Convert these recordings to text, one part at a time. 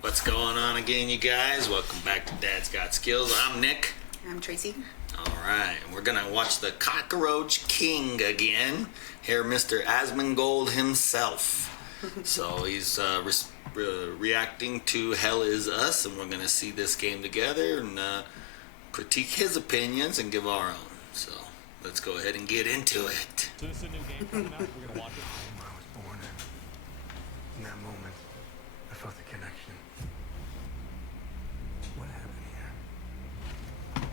What's going on again, you guys? Welcome back to DadsGotSkillz. I'm Nick. I'm Tracy. Alright, we're gonna watch the Cockroach King again. Here, Mr. Asmongold himself. So he's reacting to Hell Is Us, and we're gonna see this game together and critique his opinions and give our own. So let's go ahead and get into it. So this is a new game coming out. We're gonna watch it. I was born in that moment. I felt the connection. What happened here?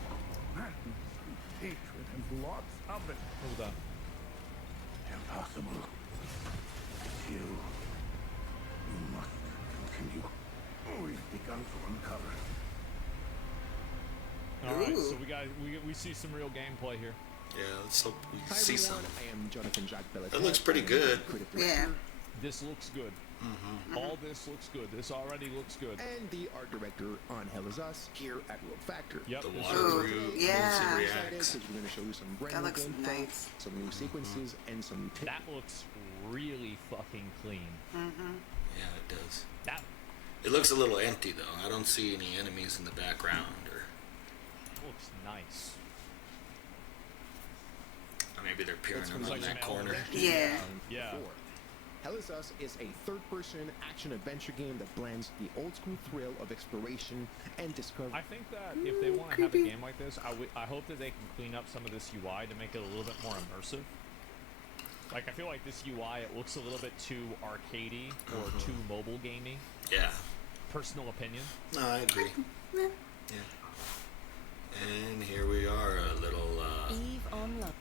Madness and hatred and lots of it. Hold on. Impossible. You must continue. We've begun to uncover. All right, Ooh. so we see some real gameplay here. Yeah, let's hope we Hi see everyone, some. I am Jonathan Jack Bella. That looks pretty good. Yeah. This looks good. All this looks good. This already looks good. And the art director on Hell Is Us here at World Factor. Yep. The this water is- brew, yeah. reacts. We're going to show you some brand That new looks gameplay, nice. some new sequences, and some tips. That looks really fucking clean. Yeah, it does. That It looks a little empty though. I don't see any enemies in the background, or looks nice. maybe they're peering That's around like that some corner. elevation. Yeah. Yeah. Before. Hell Is Us is a third-person action-adventure game that blends the old-school thrill of exploration and discovery. I think that if they want to have a game like this, I hope that they can clean up some of this UI to make it a little bit more immersive. Like, I feel like this UI, it looks a little bit too arcadey or too mobile gamey. Yeah. Personal opinion. No, I agree. Yeah. And here we are, a little, Eve on love.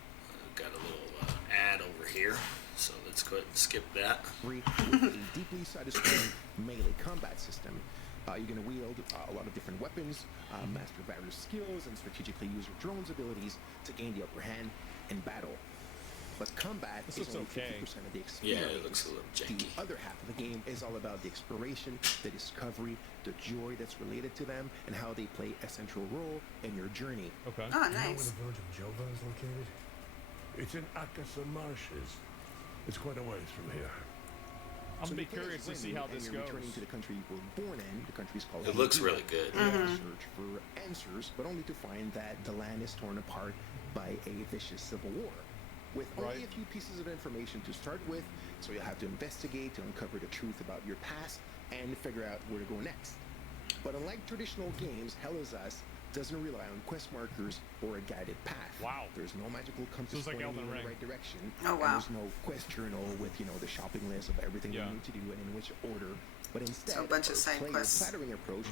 got a little ad over here. So let's go ahead and skip that. with a deeply satisfying melee combat system. You're going to wield a lot of different weapons, master various skills, and strategically use your drone's abilities to gain the upper hand in battle. But combat This is looks only okay. 50% of the Yeah, experience. it looks a little janky. The other half of the game is all about the exploration, the discovery, the joy that's related to them, and how they play a central role in your journey. Okay. Oh, Do you know where nice. the village of Jova is located? It's in Akasa Marshes. It's quite a ways from here. I'm So gonna be you play as curious to see Wendy, how and this you're goes. returning to the country you were born in. The country's called It looks India. really good. Search for answers, but only to find that the land is torn apart by a vicious civil war. With only Right. a few pieces of information to start with, so you'll have to investigate to uncover the truth about your past and figure out where to go next. But unlike traditional games, Hell Is Us doesn't rely on quest markers or a guided path. Wow. There's no magical compass it's like pointing you Elden in Ring. the right direction. Oh, and wow. there's no quest journal with, the shopping list of everything Yeah. you need to do and in which order. But instead, So a bunch of our side player quests. plattering approach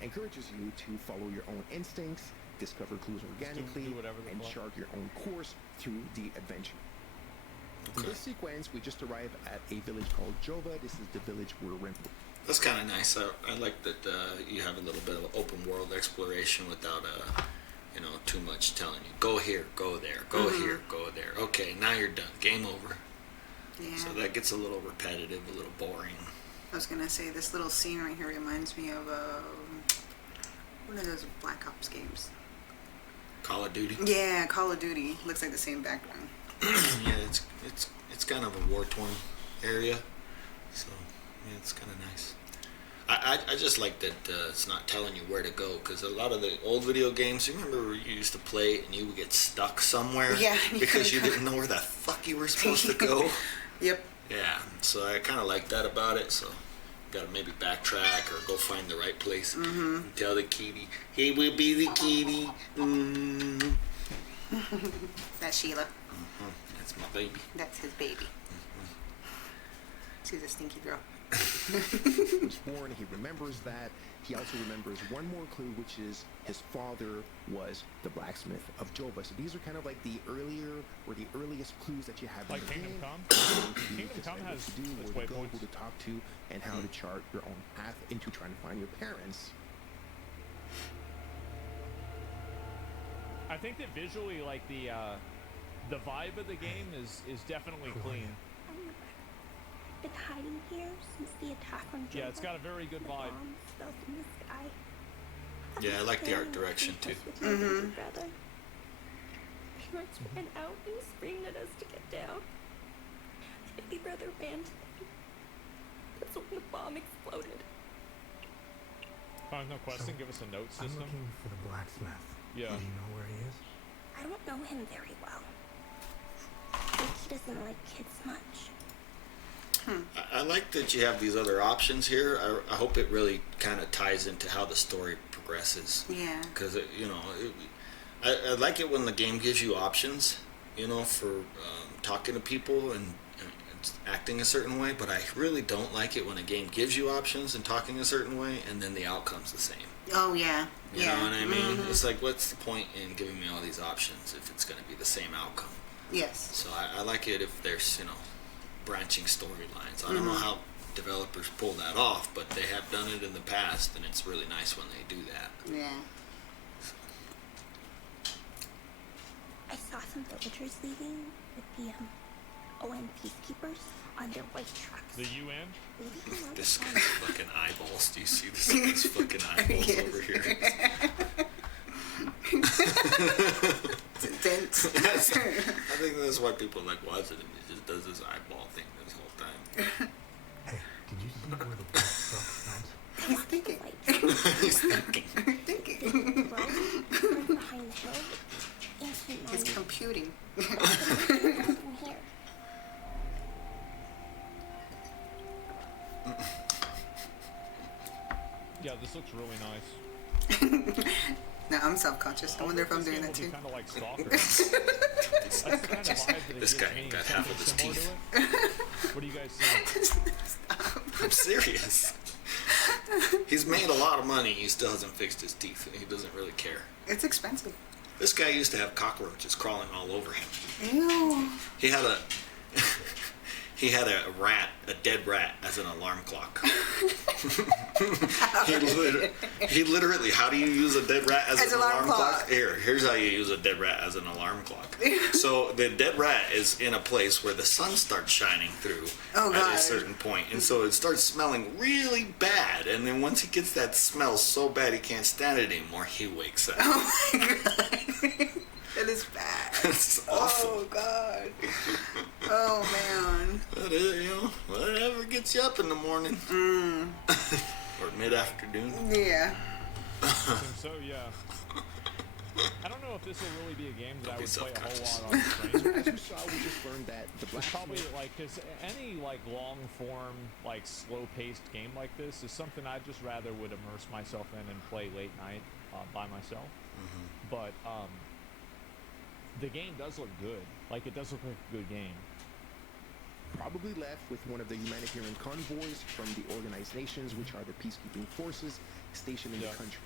encourages you to follow your own instincts, discover clues organically, do whatever the and fuck. chart your own course through the adventure. In this sequence, we just arrived at a village called Jova. This is the village we're in. That's kind of nice. I like that you have a little bit of open world exploration without, too much telling you. Go here, go there, go here, go there. Okay, now you're done. Game over. Yeah. So that gets a little repetitive, a little boring. I was gonna say this little scene right here reminds me of one of those Black Ops games. Call of Duty. Yeah, Call of Duty. Looks like the same background. Yeah, it's kind of a war-torn area, so yeah, it's kind of nice. I just like that it's not telling you where to go, because a lot of the old video games, you remember where you used to play it and you would get stuck somewhere Yeah, you because you couldn't didn't know where the fuck you were supposed to go. Yep. Yeah, so I kind of like that about it. So got to maybe backtrack or go find the right place. And tell the kitty, "He will be the kitty." That's Sheila. That's my baby. That's his baby. She's a stinky girl. Was born. He remembers that. He also remembers one more clue, which is his father was the blacksmith of Jova. So these are kind of like the earliest clues that you have Like in the Kingdom game. Come? Kingdom Decide Come what has to do, its where to go, who waypoints. to talk to, and how to chart your own path into trying to find your parents. I think that visually, like the vibe of the game is definitely clean. Been hiding here since the attack on Jova. Yeah, it's got a very good The vibe. bombs fell from the sky. Yeah, I like the art direction, too. With my baby brother. Parents ran out and screamed at us to get down. My baby brother ran to them. That's when the bomb exploded. No question. Give us a note I'm system. looking for the blacksmith. Yeah. Do you know where he is? I don't know him very well. I think he doesn't like kids much. I like that you have these other options here. I hope it really kind of ties into how the story progresses. Yeah. Because, I like it when the game gives you options, for talking to people and acting a certain way, but I really don't like it when a game gives you options and talking a certain way and then the outcome's the same. Oh, yeah. You know what I mean? It's like, what's the point in giving me all these options if it's going to be the same outcome? Yes. So I like it if there's, branching storylines. I don't know how developers pull that off, but they have done it in the past, and it's really nice when they do that. Yeah. I saw some villagers leaving with the ON peacekeepers on their white trucks. The UN? This guy's fucking eyeballs. Do you see this guy's fucking eyeballs Yes. over here? It's intense. I think that's why people like watching him. He just does this eyeball thing this whole time. Hey, did you see where the black truck went? He's thinking. He's thinking. Thinking. Well, right behind the hill, ancient He's mine. computing. From here. Yeah, this looks really nice. No, I'm self-conscious. I wonder if I'm doing that too. Kind of like Stalker. That's the kind of vibe that it This gives guy me, ain't got half of his something teeth. similar to it. What do you guys think? I'm serious. He's made a lot of money. He still hasn't fixed his teeth. He doesn't really care. It's expensive. This guy used to have cockroaches crawling all over him. Ew. He had a he had a rat, a dead rat, as an alarm clock. he literally, how do you use a dead rat as an alarm clock? Here's how you use a dead rat as an alarm clock. So the dead rat is in a place where the sun starts shining through at a certain point, and so it starts smelling really bad. And then once he gets that smell so bad he can't stand it anymore, he wakes up. Oh my god. That is bad. It's awful. Oh god. Oh man. But whatever gets you up in the morning. Or mid-afternoon. Yeah. So yeah. I don't know if this will really be a game that Don't I be would play a whole self-conscious. lot on stream. As you saw, we just learned that the It's probably blacksmith like, cause any like long form, like slow paced game like this is something I'd just rather would immerse myself in and play late night by myself. But the game does look good. Like it does look like a good game. probably left with one of the humanitarian convoys from the organized nations, which are the peacekeeping forces stationed in the country.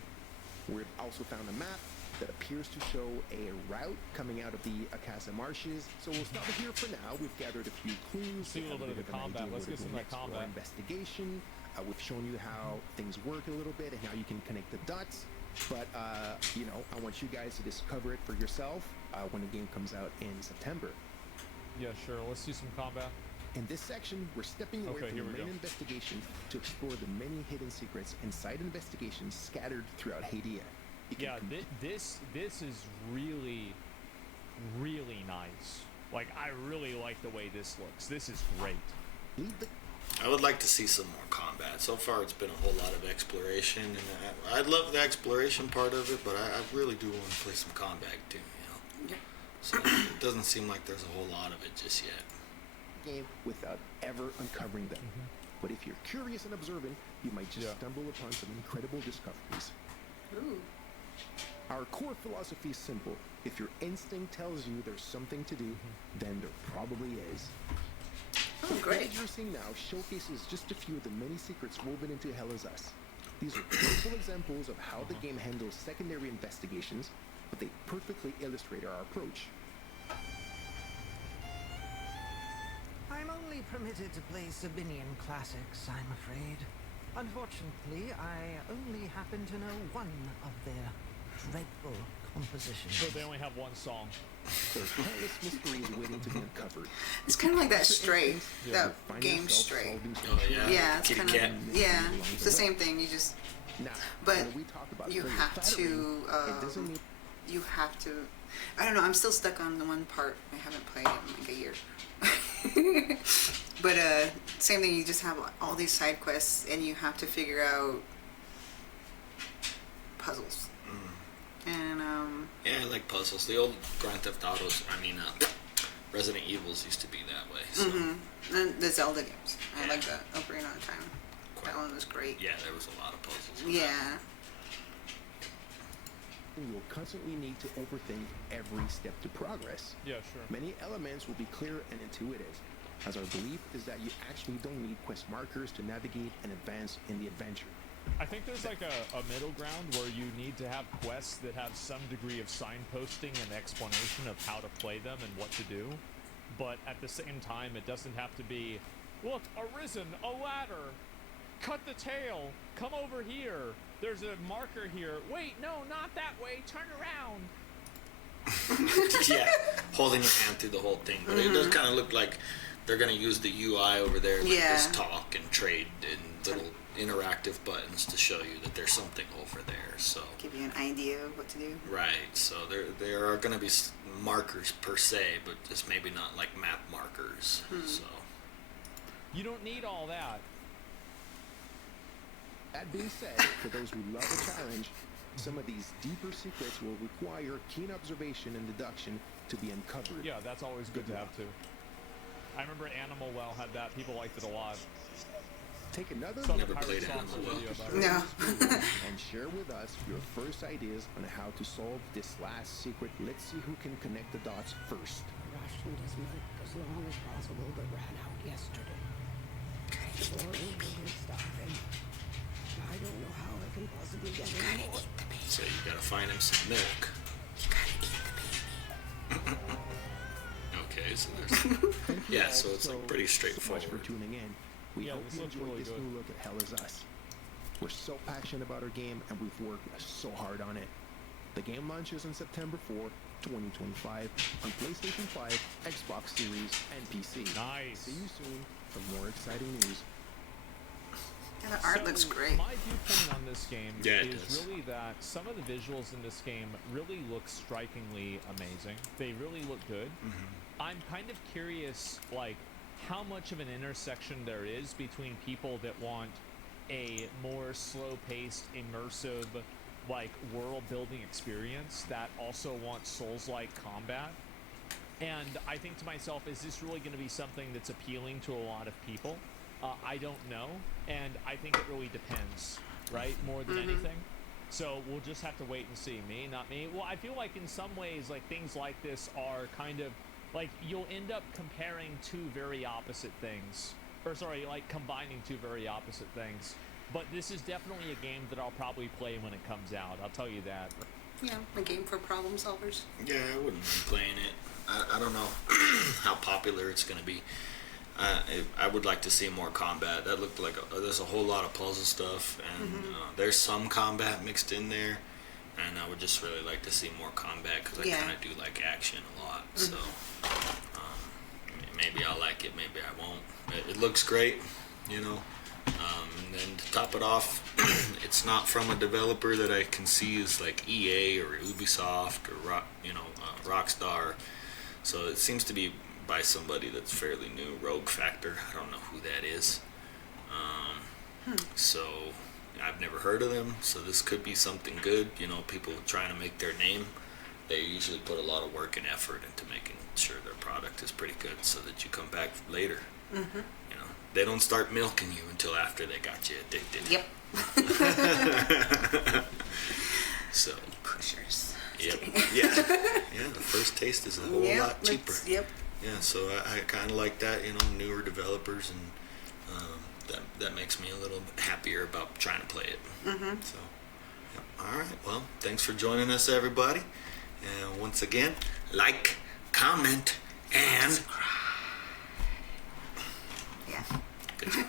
We've also found a map that appears to show a route coming out of the Akasa marshes. So we'll stop it here for now. We've gathered a few clues. See a little bit of the combat. Let's get some of that combat. Investigation. We've shown you how things work a little bit and how you can connect the dots. But, you know, I want you guys to discover it for yourself when the game comes out in September. Yeah, sure. Let's do some combat. In this section, we're stepping away from the main investigation to explore the many hidden secrets and side investigations scattered throughout Hadia. Yeah, this is really, really nice. Like, I really like the way this looks. This is great. I would like to see some more combat. So far, it's been a whole lot of exploration, and I love the exploration part of it, but I really do want to play some combat too. You know. Yep. So it doesn't seem like there's a whole lot of it just yet. Game without ever uncovering them. But if you're curious and observant, you might just stumble upon some incredible discoveries. Ooh. Our core philosophy is simple. If your instinct tells you there's something to do, then there probably is. Oh, great. What you're seeing now showcases just a few of the many secrets woven into Hell Is Us. These are beautiful examples of how the game handles secondary investigations, but they perfectly illustrate our approach. I'm only permitted to play Sabinian classics, I'm afraid. Unfortunately, I only happen to know one of their dreadful compositions. So they only have one song. There's countless mysteries waiting to be uncovered. It's kind of like that Stray, that game Stray. Oh yeah. Yeah, it's Kitty kind cat. of it's the same thing. You just, Now, but when we talk about you playing have flattering, to, it doesn't mean you have to. I don't know. I'm still stuck on the one part. I haven't played it in like a year. But same thing. You just have all these side quests, and you have to figure out puzzles. And Yeah, I like puzzles. The old Grand Theft Autos, Resident Evils used to be that way. So. and the Zelda games. I like that Ocarina of Time. That one was great. Yeah, there was a lot of puzzles. Yeah. You will constantly need to overthink every step to progress. Yeah, sure. Many elements will be clear and intuitive, as our belief is that you actually don't need quest markers to navigate and advance in the adventure. I think there's like a middle ground where you need to have quests that have some degree of signposting and explanation of how to play them and what to do. But at the same time, it doesn't have to be, look, arisen, a ladder, cut the tail, come over here, there's a marker here, wait, no, not that way, turn around. Yeah, holding your hand through the whole thing. But it does kind of look like they're going to use the UI over there, like this talk and trade and little interactive buttons to show you that there's something over there. So Give you an idea of what to do. right, so there are going to be markers per se, but just maybe not like map markers. So You don't need all that. That being said, for those who love a challenge, some of these deeper secrets will require keen observation and deduction to be uncovered. Yeah, that's always good to have too. I remember Animal Well had that. People liked it a lot. Take another Saw the Never Pirate played Songs Animal Well. video about it. No. and share with us your first ideas on how to solve this last secret. Let's see who can connect the dots first. Rationed as milk as long as possible, but ran out yesterday. Boring and starving. I don't know how I can possibly get any more. so you got to find him some milk. Okay, so there's yeah, so it's like pretty So much for straightforward. tuning in. We Yeah, hope this you looks enjoyed really this good. new look at Hell Is Us. We're so passionate about our game and we've worked so hard on it. The game launches on September 4, 2025 on PlayStation 5, Xbox Series, and PC. Nice. See you soon for more exciting news. Yeah, the art looks great. My viewpoint on this game Yeah, it is does. really that some of the visuals in this game really look strikingly amazing. They really look good. I'm kind of curious, like, how much of an intersection there is between people that want a more slow-paced, immersive, like, world-building experience that also wants Souls-like combat. And I think to myself, is this really going to be something that's appealing to a lot of people? I don't know, and I think it really depends, right? More than anything. So we'll just have to wait and see. Me, not me. Well, I feel like in some ways, like, things like this are kind of like you'll end up comparing two very opposite things, or sorry, like combining two very opposite things. But this is definitely a game that I'll probably play when it comes out. I'll tell you that. Yeah, a game for problem solvers. Yeah, I wouldn't mind playing it. I don't know how popular it's going to be. I would like to see more combat. That looked like there's a whole lot of puzzle stuff, and there's some combat mixed in there. And I would just really like to see more combat because I kind of do like action a lot. So maybe I'll like it, maybe I won't. It looks great, you know. And then to top it off, it's not from a developer that I can see is like EA or Ubisoft or Rockstar. So it seems to be by somebody that's fairly new, Rogue Factor. I don't know who that is. So I've never heard of them. So this could be something good. You know, people trying to make their name, they usually put a lot of work and effort into making sure their product is pretty good so that you come back later. You know, they don't start milking you until after they got you addicted. Yep. So Pushers. yep. Yeah. The first taste is a whole lot cheaper. Yep. Yeah, so I kind of like that, you know, newer developers, and that makes me a little bit happier about trying to play it. So, yep. All right, well, thanks for joining us, everybody. And once again, like, comment, and Yeah. good job.